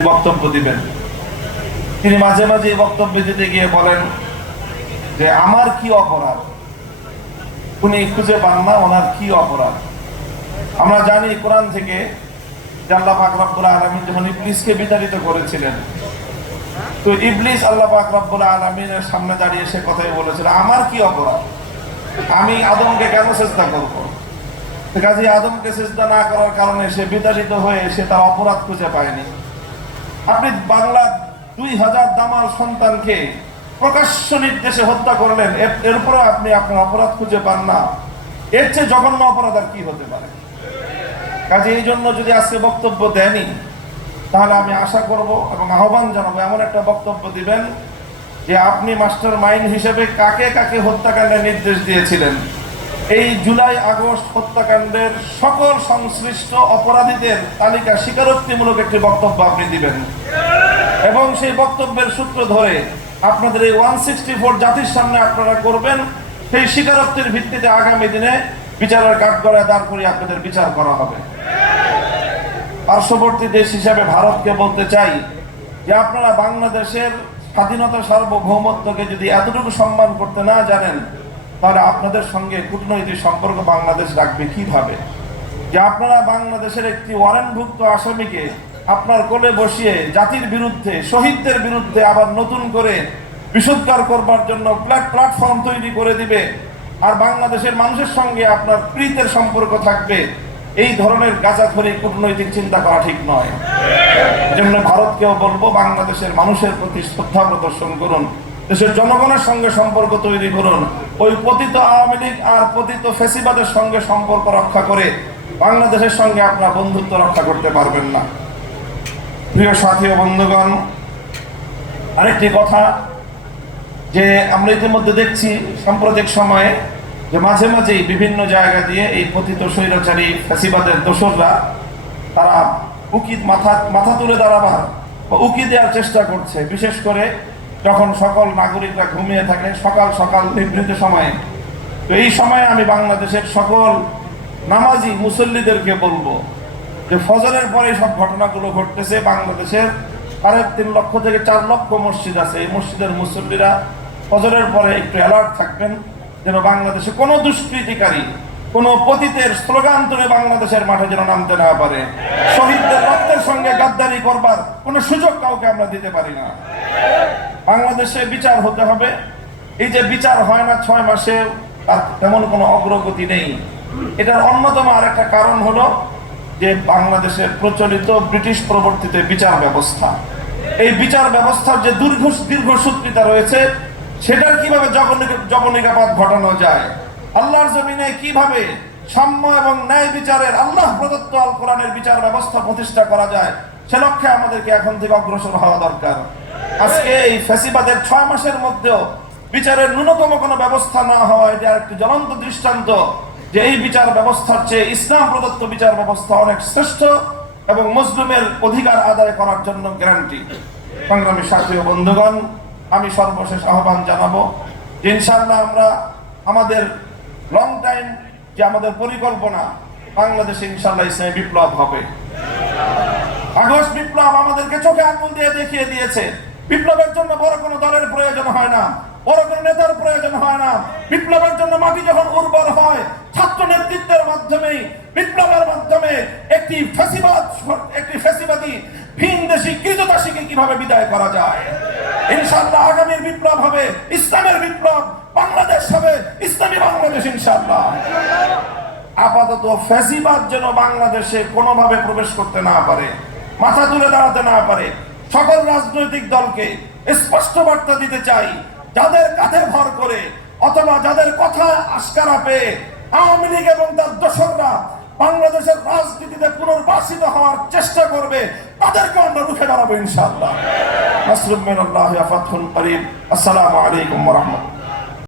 বক্তব্য দিবেন। তিনি মাঝে মাঝে বক্তব্য দিতে গিয়ে বলেন যে আমার কি অপরাধ, উনি খুঁজে পান না ওনার কি অপরাধ। আমরা জানি কোরআন থেকে যে আল্লাহ পাক রব্বুল আলামিন যখন ইবলিসকে বিতাড়িত করেছিলেন, তো ইবলিস আল্লাহ পাক রব্বুল আলামিনের সামনে দাঁড়িয়ে সে কথাই বলেছিল, আমার কি অপরাধ, আমি আদমকে কেন সিজদা করব। কাজে আদমকে সিজদা না করার কারণে সে বিতাড়িত হয়ে সে তার অপরাধ খুঁজে পায়নি। আপনি বাংলার 2000 দামাল সন্তানকে প্রকাশ্য নির্দেশে হত্যা করলেন, এরপরে আপনি আপনার অপরাধ খুঁজে পান না, এর চেয়ে জঘন্য অপরাধ আর কি হতে পারে। কাজে এই জন্য যদি আজকে বক্তব্য দেনই, তাহলে আমি আশা করব এবং আহ্বান জানাবো এমন একটা বক্তব্য দিবেন যে আপনি মাস্টার মাইন্ড হিসেবে কাকে কাকে হত্যাকাণ্ডের নির্দেশ দিয়েছিলেন, এই জুলাই আগস্ট হত্যাকাণ্ডের সকল সংশ্লিষ্ট অপরাধীদের তালিকা স্বীকারোক্তিমূলক একটি বক্তব্য আপনি দিবেন এবং সেই বক্তব্যের সূত্র ধরে আপনাদের এই 164 জাতির সামনে আপনারা করবেন। সেই স্বীকারোক্তির ভিত্তিতে আগামী দিনে বিচারের কাঠগড়ায় দাঁড় করিয়ে আপনাদের বিচার করা হবে। পার্শ্ববর্তী দেশ হিসাবে ভারতকে বলতে চাই যে আপনারা বাংলাদেশের স্বাধীনতা সার্বভৌমত্বকে যদি এতটুকু সম্মান করতে না জানেন, তাহলে আপনাদের সঙ্গে কূটনৈতিক সম্পর্ক বাংলাদেশ রাখবে কিভাবে। যে আপনারা বাংলাদেশের একটি ওয়ারেন্টভুক্ত আসামিকে আপনার কোলে বসিয়ে জাতির বিরুদ্ধে, শহীদদের বিরুদ্ধে আবার নতুন করে বিশুদ্ধার করবার জন্য প্ল্যাটফর্ম তৈরি করে দিবে, আর বাংলাদেশের মানুষের সঙ্গে আপনার প্রীতের সম্পর্ক থাকবে, এই ধরনের গাঁজাখড়ি কূটনৈতিক চিন্তা করা ঠিক নয়। এজন্য ভারতকেও বলবো, বাংলাদেশের মানুষের প্রতি শ্রদ্ধা প্রদর্শন করুন, দেশের জনগণের সঙ্গে সম্পর্ক তৈরি করুন। ওই পতিত আওয়ামী লীগ আর পতিত ফ্যাসিবাদের সঙ্গে সম্পর্ক রক্ষা করে বাংলাদেশের সঙ্গে আপনার বন্ধুত্ব রক্ষা করতে পারবেন না। প্রিয় সাথী ও বন্ধুগণ, আরেকটি কথা যে আমরা ইতিমধ্যে দেখছি সাম্প্রতিক সময়ে যে মাঝে মাঝেই বিভিন্ন জায়গা দিয়ে এই পতিত স্বৈরাচারী ফ্যাসিবাদের দোসররা তারা মাথা তুলে দাঁড়াবার বা উকি দেওয়ার চেষ্টা করছে, বিশেষ করে যখন সকল নাগরিকরা ঘুমিয়ে থাকে সকাল সকাল নিভৃত সময়ে। তো এই সময়ে আমি বাংলাদেশের সকল নামাজি মুসল্লিদেরকে বলবো যে ফজরের পরে সব ঘটনাগুলো ঘটতেছে। বাংলাদেশের 3.5 লক্ষ থেকে 4 লক্ষ মসজিদ আছে, এই মসজিদের মুসল্লিরা ফজরের পরে একটু অ্যালার্ট থাকবেন, যেন বাংলাদেশে কোনো দুষ্কৃতিকারী, কোনো পতিতের স্লোগান তুলে বাংলাদেশের মাঠে যেন নামতে না পারে। শহীদদের রক্তের সঙ্গে গাদ্দারি করবার কোনো সুযোগ কাউকে আমরা দিতে পারি না। বাংলাদেশে বিচার হতে হবে। এই যে বিচার হয় না 6 মাসে, তার তেমন কোনো অগ্রগতি নেই। এটার অন্যতম আরেকটা কারণ হলো যে বাংলাদেশের প্রচলিত ব্রিটিশ প্রবর্তিত বিচার ব্যবস্থা, এই বিচার ব্যবস্থার যে দীর্ঘসূত্রিতা রয়েছে, সেটার কিভাবে জবনিকাপাত ঘটানো যায়, আল্লাহর জমিনে কিভাবে সাম্য এবং ন্যায় বিচারের আল্লাহ প্রদত্ত আল কোরআনের বিচার ব্যবস্থা প্রতিষ্ঠা করা যায়, সে লক্ষ্যে আমাদেরকে এখন থেকে অগ্রসর হওয়া দরকার। আজকে এই ফ্যাসিবাদের 6 মাসের মধ্যেও বিচারের ন্যূনতম কোনো ব্যবস্থা না হওয়া, এটা একটি জ্বলন্ত দৃষ্টান্ত যে এই বিচার ব্যবস্থার চেয়ে ইসলাম প্রদত্ত বিচার ব্যবস্থা অনেক শ্রেষ্ঠ এবং মুসলিমের অধিকার আদায় করার জন্য গ্যারান্টি। সংগ্রামী সাথী ও বন্ধুগণ, আমি সর্বশেষ আহ্বান জানাবো যে ইনশাআল্লাহ আমরা আমাদের লং টাইম যে আমাদের পরিকল্পনা, বাংলাদেশে ইনশাআল্লাহ ইসলামী বিপ্লব হবে। আগস্ট বিপ্লব আমাদেরকে চোখে আঙুল দিয়ে দেখিয়ে দিয়েছে, বিপ্লবের জন্য বড় কোনো দলের প্রয়োজন হয় না, বড় কোনো নেতার প্রয়োজন হয় না। বিপ্লবের জন্য মাটি যখন উর্বর হয়, ছাত্র নেতৃত্বের মাধ্যমেই, বিপ্লবের মাধ্যমে একটি ফ্যাসিবাদী ভিনদেশী কৃতদাসীকে কিভাবে বিদায় করা যায়। ইনশাআল্লাহ আগামীর বিপ্লব হবে ইসলামের বিপ্লব, বাংলাদেশ হবে ইসলামী বাংলাদেশ ইনশাআল্লাহ। আপাতত ফ্যাসিবাদ যেন বাংলাদেশে কোনোভাবে প্রবেশ করতে না পারে, মাথা তুলে দাঁড়াতে না পারে। সকল রাজনৈতিক দলকে স্পষ্ট বার্তা দিতে চাই, যাদের কাঁধে ভর করে অথবা যাদের কথা আস্কারা পেয়ে আওয়ামী লীগ এবং তার দোসররা বাংলাদেশের রাজনীতিতে পুনর্বাসিত হওয়ার চেষ্টা করবে, তাদেরকে আমরা রুখে দাঁড়াবো ইনশাআল্লাহ। নাসরুম মিনাল্লাহি ওয়া ফাতহুন করিব। আসসালামু আলাইকুম ওয়া রাহমাতুল্লাহ।